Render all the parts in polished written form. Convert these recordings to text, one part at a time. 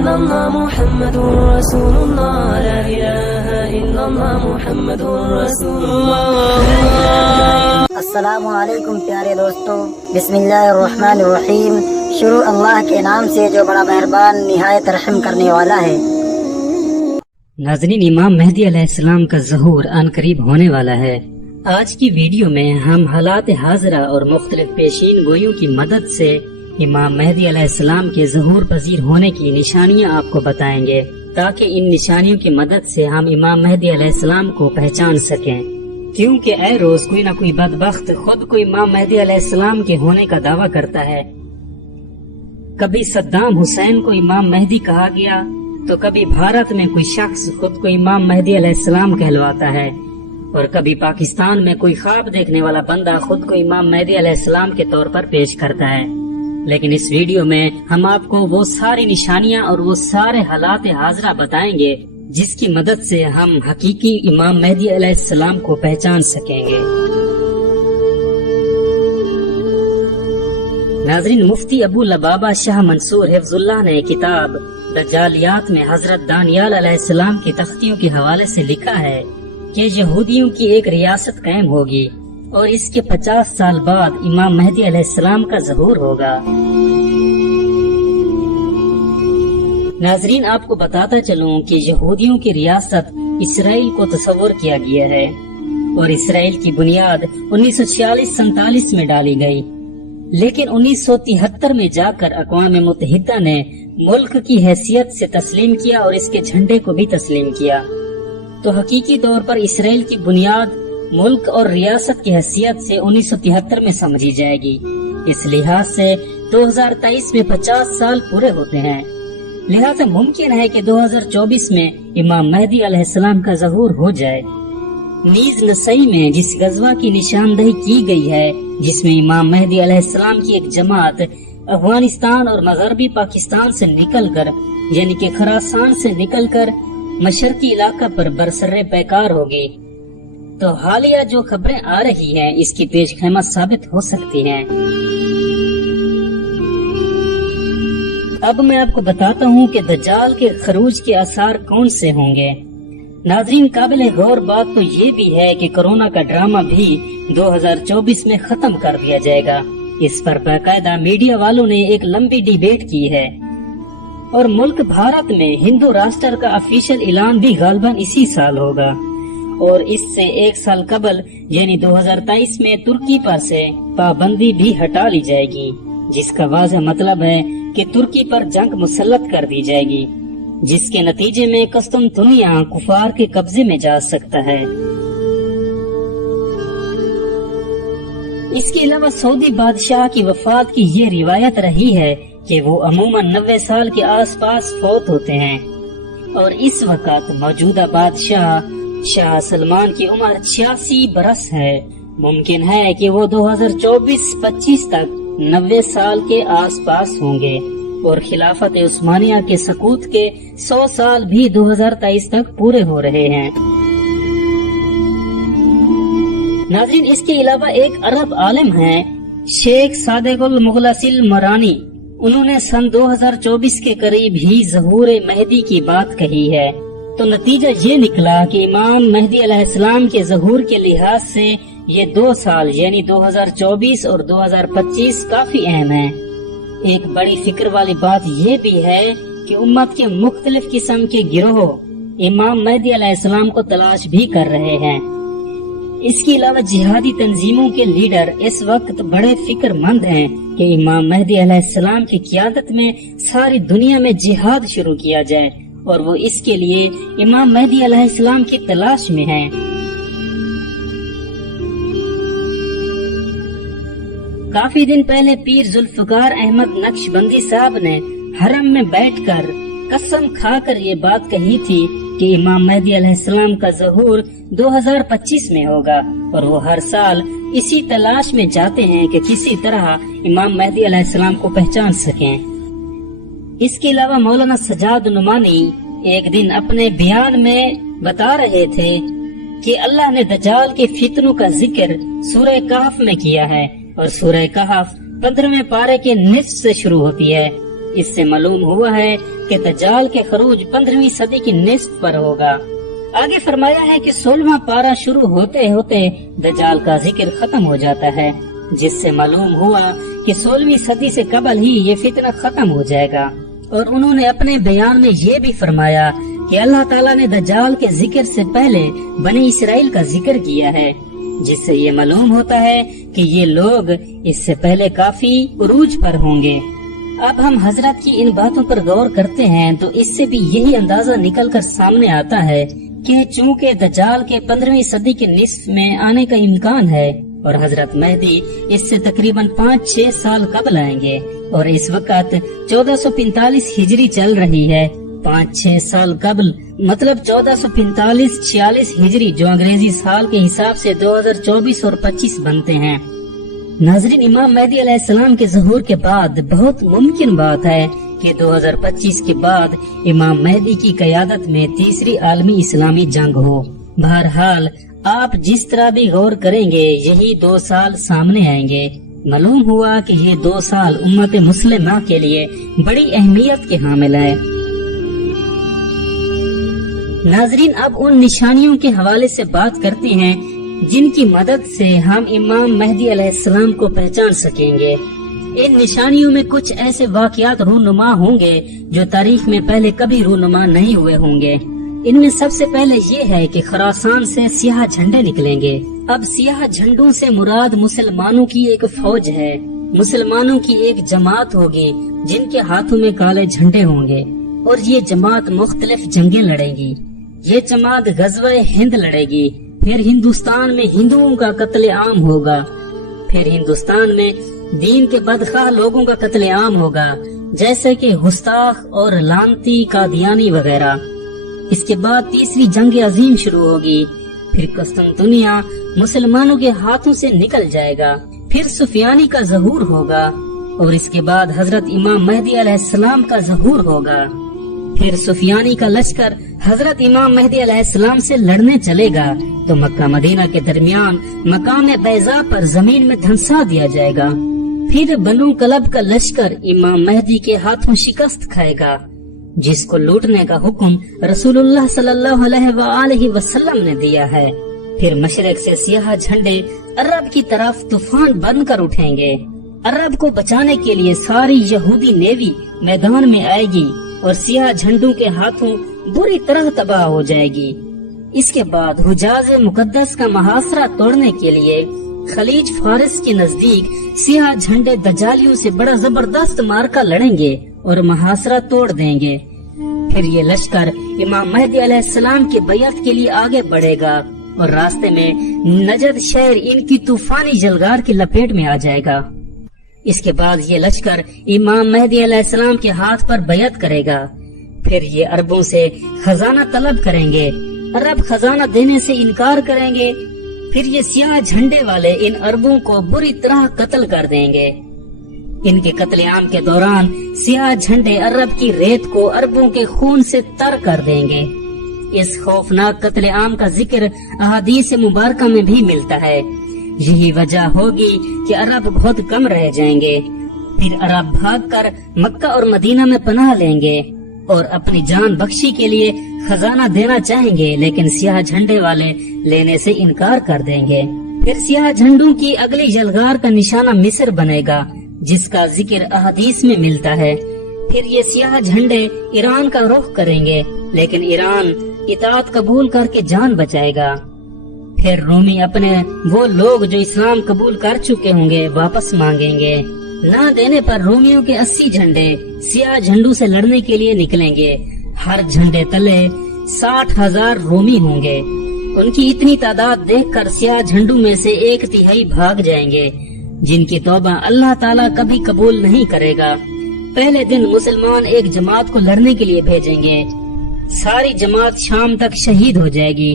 إلا الله محمد رسول الله لا إله إلا الله محمد رسول الله. السلام علیکم پیارے دوستو، بسم اللہ الرحمن الرحیم. شروع اللہ کے نام سے جو بڑا مہربان نہایت رحم کرنے والا ہے. ناظرین، امام مہدی علیہ السلام کا ظہور ان قریب ہونے والا ہے. آج کی ویڈیو میں ہم حالات حاضرہ اور مختلف پیشین گوئیوں کی مدد سے امام مہدی علیہ السلام کے ظہور پذیر ہونے کی نشانیاں آپ کو بتائیں گے، تاکہ ان نشانیوں کی مدد سے ہم امام مہدی علیہ السلام کو پہچان سکیں. کیونکہ اے روز کوئی نہ کوئی بدبخت خود کو امام مہدی علیہ السلام کے ہونے کا دعویٰ کرتا ہے. کبھی صدام حسین کو امام مہدی کہا گیا تو کبھی بھارت میں کوئی شخص خود کو امام مہدی علیہ السلام کہلواتا ہے، اور کبھی پاکستان میں کوئی خواب دیکھنے والا بندہ خود کو امام مہدی علیہ السلام کے طور پر پیش کرتا ہے. لیکن اس ویڈیو میں ہم آپ کو وہ ساری نشانیاں اور وہ سارے حالات حاضرہ بتائیں گے جس کی مدد سے ہم حقیقی امام مہدی علیہ السلام کو پہچان سکیں گے. ناظرین، مفتی ابو لبابہ شاہ منصور حفظ اللہ نے کتاب دجالیات میں حضرت دانیال علیہ السلام کی تختیوں کے حوالے سے لکھا ہے کہ یہودیوں کی ایک ریاست قائم ہوگی اور اس کے 50 سال بعد امام مہدی علیہ السلام کا ظہور ہوگا. ناظرین، آپ کو بتاتا چلوں کہ یہودیوں کی ریاست اسرائیل کو تصور کیا گیا ہے اور اسرائیل کی بنیاد 1946-47 میں ڈالی گئی، لیکن 1973 میں جا کر اقوام متحدہ نے ملک کی حیثیت سے تسلیم کیا اور اس کے جھنڈے کو بھی تسلیم کیا. تو حقیقی طور پر اسرائیل کی بنیاد ملک اور ریاست کی حیثیت سے 1973 میں سمجھی جائے گی. اس لحاظ سے 2023 میں 50 سال پورے ہوتے ہیں، لہذا ممکن ہے کہ 2024 میں امام مہدی علیہ السلام کا ظہور ہو جائے. نیز نسائی میں جس غزوہ کی نشاندہی کی گئی ہے جس میں امام مہدی علیہ السلام کی ایک جماعت افغانستان اور مغربی پاکستان سے نکل کر یعنی کہ خراسان سے نکل کر مشرقی علاقہ پر برسر پیکار ہوگی، تو حالیہ جو خبریں آ رہی ہیں اس کی پیش خیمہ ثابت ہو سکتی ہیں. اب میں آپ کو بتاتا ہوں کہ دجال کے خروج کے آثار کون سے ہوں گے. ناظرین، قابل غور بات تو یہ بھی ہے کہ کورونا کا ڈرامہ بھی 2024 میں ختم کر دیا جائے گا. اس پر باقاعدہ میڈیا والوں نے ایک لمبی ڈیبیٹ کی ہے، اور ملک بھارت میں ہندو راشٹر کا آفیشیل اعلان بھی غالباً اسی سال ہوگا، اور اس سے ایک سال قبل یعنی 2023 میں ترکی پر سے پابندی بھی ہٹا لی جائے گی، جس کا واضح مطلب ہے کہ ترکی پر جنگ مسلط کر دی جائے گی، جس کے نتیجے میں قسطنطنیہ کفار کے قبضے میں جا سکتا ہے. اس کے علاوہ سعودی بادشاہ کی وفات کی یہ روایت رہی ہے کہ وہ عموماً 90 سال کے آس پاس فوت ہوتے ہیں، اور اس وقت موجودہ بادشاہ شاہ سلمان کی عمر 86 برس ہے. ممکن ہے کہ وہ 2024-25 تک 90 سال کے آس پاس ہوں گے، اور خلافت عثمانیہ کے سقوط کے 100 سال بھی 2023 تک پورے ہو رہے ہیں. ناظرین، اس کے علاوہ ایک عرب عالم ہیں شیخ صادق المغلث المرانی، انہوں نے سن 2024 کے قریب ہی ظہور مہدی کی بات کہی ہے. تو نتیجہ یہ نکلا کہ امام مہدی علیہ السلام کے ظہور کے لحاظ سے یہ 2 سال یعنی 2024 اور 2025 کافی اہم ہیں. ایک بڑی فکر والی بات یہ بھی ہے کہ امت کے مختلف قسم کے گروہ امام مہدی علیہ السلام کو تلاش بھی کر رہے ہیں. اس کے علاوہ جہادی تنظیموں کے لیڈر اس وقت بڑے فکر مند ہیں کہ امام مہدی علیہ السلام کی قیادت میں ساری دنیا میں جہاد شروع کیا جائے، اور وہ اس کے لیے امام مہدی علیہ السلام کی تلاش میں ہیں. کافی دن پہلے پیر ذوالفقار احمد نقشبندی صاحب نے حرم میں بیٹھ کر قسم کھا کر یہ بات کہی تھی کہ امام مہدی علیہ السلام کا ظہور 2025 میں ہوگا، اور وہ ہر سال اسی تلاش میں جاتے ہیں کہ کسی طرح امام مہدی علیہ السلام کو پہچان سکیں. اس کے علاوہ مولانا سجاد نعمانی ایک دن اپنے بیان میں بتا رہے تھے کہ اللہ نے دجال کے فتنوں کا ذکر سورہ کہف میں کیا ہے، اور سورہ کہف 15ویں پارے کے نصف سے شروع ہوتی ہے. इससे मालूम हुआ है कि दज्जाल के खरूज 15वीं सदी की निस्फ पर होगा। आगे फरमाया है कि 16वां पारा शुरू होते होते दज्जाल का जिक्र खत्म हो जाता है, जिससे मालूम हुआ कि 16वीं सदी से कबल ही ये फितना खत्म हो जाएगा। और उन्होंने अपने बयान में ये भी फरमाया कि अल्लाह ताला ने दज्जाल के जिक्र से पहले बनी इसराइल का जिक्र किया है, जिससे ये मालूम होता है कि ये लोग इससे पहले काफी उरूज पर होंगे। अब हम हजरत की इन बातों पर गौर करते हैं तो इससे भी यही अंदाजा निकल कर सामने आता है कि चूँकि दज्जाल के 15वीं सदी के निस्फ में आने का इम्कान है और हजरत मेहदी इससे तकरीबन 5-6 साल कबल आएंगे, और इस वक्त 1445 हिजरी चल रही है। 5-6 साल कबल मतलब 1445-46 हिजरी, जो अंग्रेजी साल के हिसाब से 2024 और 25 बनते हैं। नाज़रीन, इमाम मेहदी अलैहिस्सलाम के ज़हूर के बाद बहुत मुमकिन बात है कि 2025 के बाद इमाम मेहदी की क़यादत में तीसरी आलमी इस्लामी जंग हो। बहरहाल आप जिस तरह भी गौर करेंगे यही 2 साल सामने आएंगे। मालूम हुआ कि ये 2 साल उम्मत मुस्लिमा के लिए बड़ी अहमियत के हामिल है। नाजरीन, अब उन निशानियों के हवाले से बात करते हैं जिनकी मदद से हम इमाम मेहदी अलैहिस्सलाम को पहचान सकेंगे। इन निशानियों में कुछ ऐसे वाक़यात रूनुमा होंगे जो तारीख में पहले कभी रूनुमा नहीं हुए होंगे। इनमें सबसे पहले ये है कि खुरासान से सियाह झंडे निकलेंगे। अब सियाह झंडों से मुराद मुसलमानों की एक फौज है, मुसलमानों की एक जमात होगी जिनके हाथों में काले झंडे होंगे, और ये जमात मुख्तलिफ जंगें लड़ेगी। ये जमात गज़वा हिंद लड़ेगी, फिर हिंदुस्तान में हिंदुओं का कत्लेआम होगा, फिर हिंदुस्तान में दीन के बदखाह लोगों का कत्लेआम होगा, जैसे कि गुस्ताख और लानती कादियानी वगैरह। इसके बाद तीसरी जंग अजीम शुरू होगी, फिर कुस्तुनतुनिया मुसलमानों के हाथों से निकल जाएगा, फिर सुफियानी का ज़हूर होगा, और इसके बाद हजरत इमाम मेहदी अलैहिस्सलाम का ज़हूर होगा। फिर सुफियानी का लश्कर हजरत इमाम मेहदी अलैहिस्सलाम से लड़ने चलेगा तो मक्का मदीना के दरमियान मकाम बैज़ा पर जमीन में धंसा दिया जाएगा। फिर बनु कलब का लश्कर इमाम मेहदी के हाथों शिकस्त खाएगा, जिसको लूटने का हुक्म रसूलुल्लाह सल्लल्लाहु अलैहि वसल्लम ने दिया है। फिर मशरक से सियाह झंडे अरब की तरफ तूफान बनकर उठेंगे। अरब को बचाने के लिए सारी यहूदी नेवी मैदान में आएगी और सियाह झंडों के हाथों बुरी तरह तबाह हो जाएगी। इसके बाद हुजाज मुकद्दस का महासरा तोड़ने के लिए खलीज फारिस के नजदीक सियाह झंडे दज्जालियों से बड़ा जबरदस्त मार्का लड़ेंगे और महासरा तोड़ देंगे। फिर ये लश्कर इमाम मेहदी अलैहिस्सलाम के बैअत के लिए आगे बढ़ेगा और रास्ते में नजद शहर इनकी तूफानी जलगार की लपेट में आ जाएगा। इसके बाद ये लश्कर इमाम मेहदी अलैहिस्सलाम के हाथ पर बैअत करेगा। फिर ये अरबों से खजाना तलब करेंगे, अरब खजाना देने से इनकार करेंगे। फिर ये सियाह झंडे वाले इन अरबों को बुरी तरह कत्ल कर देंगे। इनके कत्लेआम के दौरान सियाह झंडे अरब की रेत को अरबों के खून से तर कर देंगे। इस खौफनाक कत्लेआम का जिक्र अहादीस मुबारका में भी मिलता है। यही वजह होगी कि अरब बहुत कम रह जाएंगे। फिर अरब भागकर मक्का और मदीना में पनाह लेंगे और अपनी जान बख्शी के लिए खजाना देना चाहेंगे, लेकिन सियाह झंडे वाले लेने से इनकार कर देंगे। फिर सियाह झंडों की अगली जलगार का निशाना मिस्र बनेगा, जिसका जिक्र अहदीस में मिलता है। फिर ये सियाह झंडे ईरान का रुख करेंगे, लेकिन ईरान इताअत कबूल करके जान बचाएगा। फिर रोमी अपने वो लोग जो इस्लाम कबूल कर चुके होंगे वापस मांगेंगे। ना देने पर रोमियों के 80 झंडे सियाह झंडों से लड़ने के लिए निकलेंगे। हर झंडे तले 60,000 रोमी होंगे। उनकी इतनी तादाद देखकर सियाह झंडों में से 1/3 भाग जाएंगे, जिनकी तौबा अल्लाह ताला कभी कबूल नहीं करेगा। पहले दिन मुसलमान एक जमात को लड़ने के लिए भेजेंगे, सारी जमात शाम तक शहीद हो जाएगी।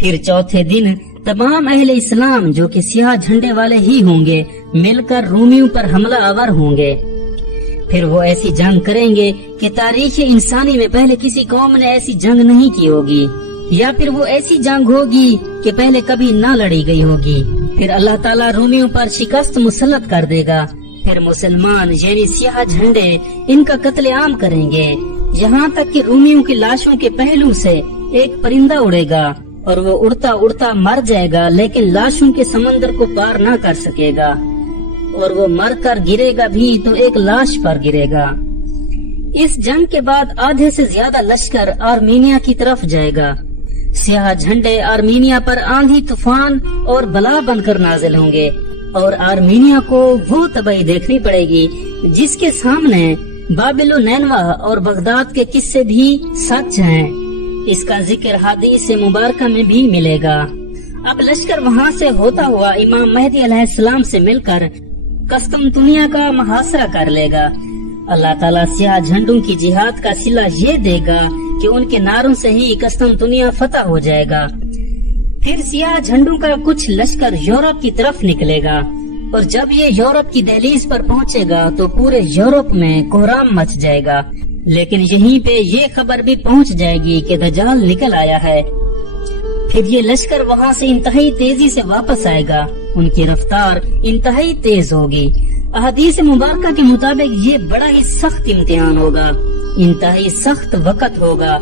फिर चौथे दिन तमाम अहले इस्लाम जो कि सियाह झंडे वाले ही होंगे मिलकर रोमियों पर हमला आवर होंगे। फिर वो ऐसी जंग करेंगे कि तारीख इंसानी में पहले किसी कौम ने ऐसी जंग नहीं की होगी, या फिर वो ऐसी जंग होगी कि पहले कभी ना लड़ी गई होगी। फिर अल्लाह ताला रोमियों पर शिकस्त मुसल्लत कर देगा। फिर मुसलमान यानी सियाह झंडे इनका कत्लेआम करेंगे, यहाँ तक कि रूमियों की लाशों के पहलू से एक परिंदा उड़ेगा और वो उड़ता उड़ता मर जाएगा, लेकिन लाशों के समंदर को पार ना कर सकेगा, और वो मर कर गिरेगा भी तो एक लाश पर गिरेगा। इस जंग के बाद आधे से ज्यादा लश्कर आर्मीनिया की तरफ जाएगा। सियाह झंडे आर्मीनिया पर आंधी तूफान और बला बनकर नाजिल होंगे और आर्मीनिया को वो तबाही देखनी पड़ेगी जिसके सामने बाबिलो नैनवा और बगदाद के किस्से भी सच हैं। इसका जिक्र हदीस मुबारक में भी मिलेगा। अब लश्कर वहाँ से होता हुआ इमाम महदी अलैहिस्सलाम से मिलकर कस्तंतुनिया का मुहासरा कर लेगा। अल्लाह ताला सियाह झंडों की जिहाद का सिला ये देगा कि उनके नारों से ही कस्तंतुनिया फतह हो जाएगा। फिर सियाह झंडों का कुछ लश्कर यूरोप की तरफ निकलेगा और जब ये यूरोप की दहलीज पर पहुंचेगा तो पूरे यूरोप में कोहराम मच जाएगा। लेकिन यहीं पे ये खबर भी पहुंच जाएगी कि दज्जाल निकल आया है। फिर ये लश्कर वहाँ से इंतहाई तेजी से वापस आएगा, उनकी रफ्तार इंतहाई तेज होगी। अहदीस मुबारक के मुताबिक ये बड़ा ही सख्त इम्तिहान होगा, इंतहाई सख्त वक्त होगा।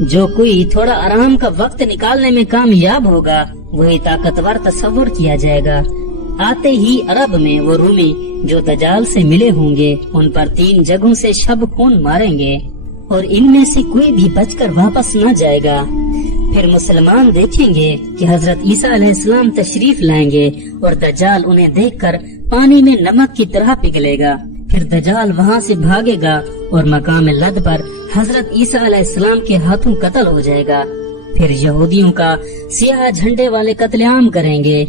जो कोई थोड़ा आराम का वक्त निकालने में कामयाब होगा वही ताकतवर तस्वुर किया जाएगा। आते ही अरब में वो रूमी जो दज्जाल से मिले होंगे उन पर 3 जगहों से शब खून मारेंगे और इनमें से कोई भी बचकर वापस न जाएगा। फिर मुसलमान देखेंगे कि हजरत ईसा अलैहिस्सलाम तशरीफ लाएंगे और दज्जाल उन्हें देखकर पानी में नमक की तरह पिघलेगा। फिर दज्जाल वहाँ से भागेगा और मकाम लद पर हजरत ईसा अलैहिस्सलाम के हाथों कत्ल हो जाएगा। फिर यहूदियों का सियाह झंडे वाले कत्लेआम करेंगे।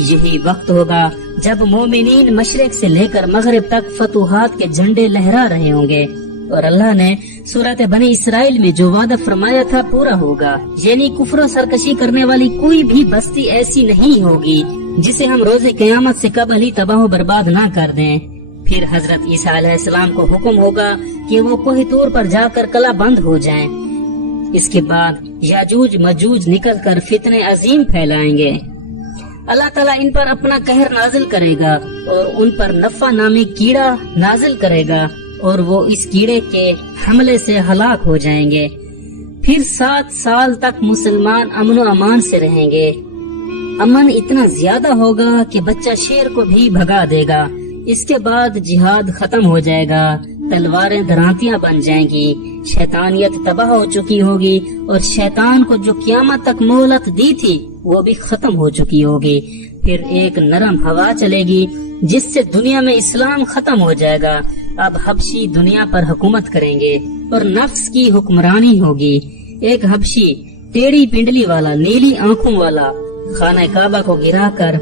यही वक्त होगा जब मोमिनीन मशरिक से लेकर मगरिब तक फतूहात के झंडे लहरा रहे होंगे और अल्लाह ने सूरत बनी इसराइल में जो वादा फरमाया था पूरा होगा, यानी कुफ्र सरकशी करने वाली कोई भी बस्ती ऐसी नहीं होगी जिसे हम रोजे क़यामत से कबल ही तबाह बर्बाद ना कर दें। फिर हजरत ईसा अलैहिस्सलाम को हुक्म होगा कि वो कोह तूर पर जाकर कला बंद हो जाएं। इसके बाद याजूज मजूज निकलकर फितने अजीम फैलाएंगे। अल्लाह ताला इन पर अपना कहर नाजिल करेगा और उन पर नफा नामी कीड़ा नाजिल करेगा और वो इस कीड़े के हमले से हलाक हो जाएंगे। फिर 7 साल तक मुसलमान अमन व अमान से रहेंगे। अमन इतना ज्यादा होगा कि बच्चा शेर को भी भगा देगा। इसके बाद जिहाद खत्म हो जाएगा, तलवारें दरांतियां बन जाएंगी, शैतानियत तबाह हो चुकी होगी और शैतान को जो क़यामत तक मोहलत दी थी वो भी खत्म हो चुकी होगी। फिर एक नरम हवा चलेगी जिससे दुनिया में इस्लाम खत्म हो जाएगा। अब हबशी दुनिया पर हुकूमत करेंगे और नफ्स की हुक्मरानी होगी। एक हबशी टेढ़ी पिंडली वाला, नीली आंखों वाला खाना काबा को गिराकर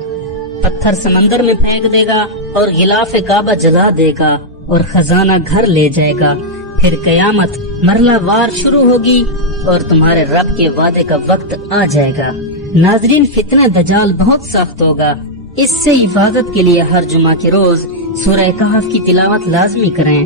पत्थर समंदर में फेंक देगा और गिलाफ काबा जला देगा और खजाना घर ले जाएगा। फिर कयामत मरला वार शुरू होगी और तुम्हारे रब के वादे का वक्त आ जाएगा। नाजरीन, फितने दज्जाल बहुत सख्त होगा। इससे हिफाजत के लिए हर जुमा के रोज सूरह कहफ की तिलावत लाजमी करें।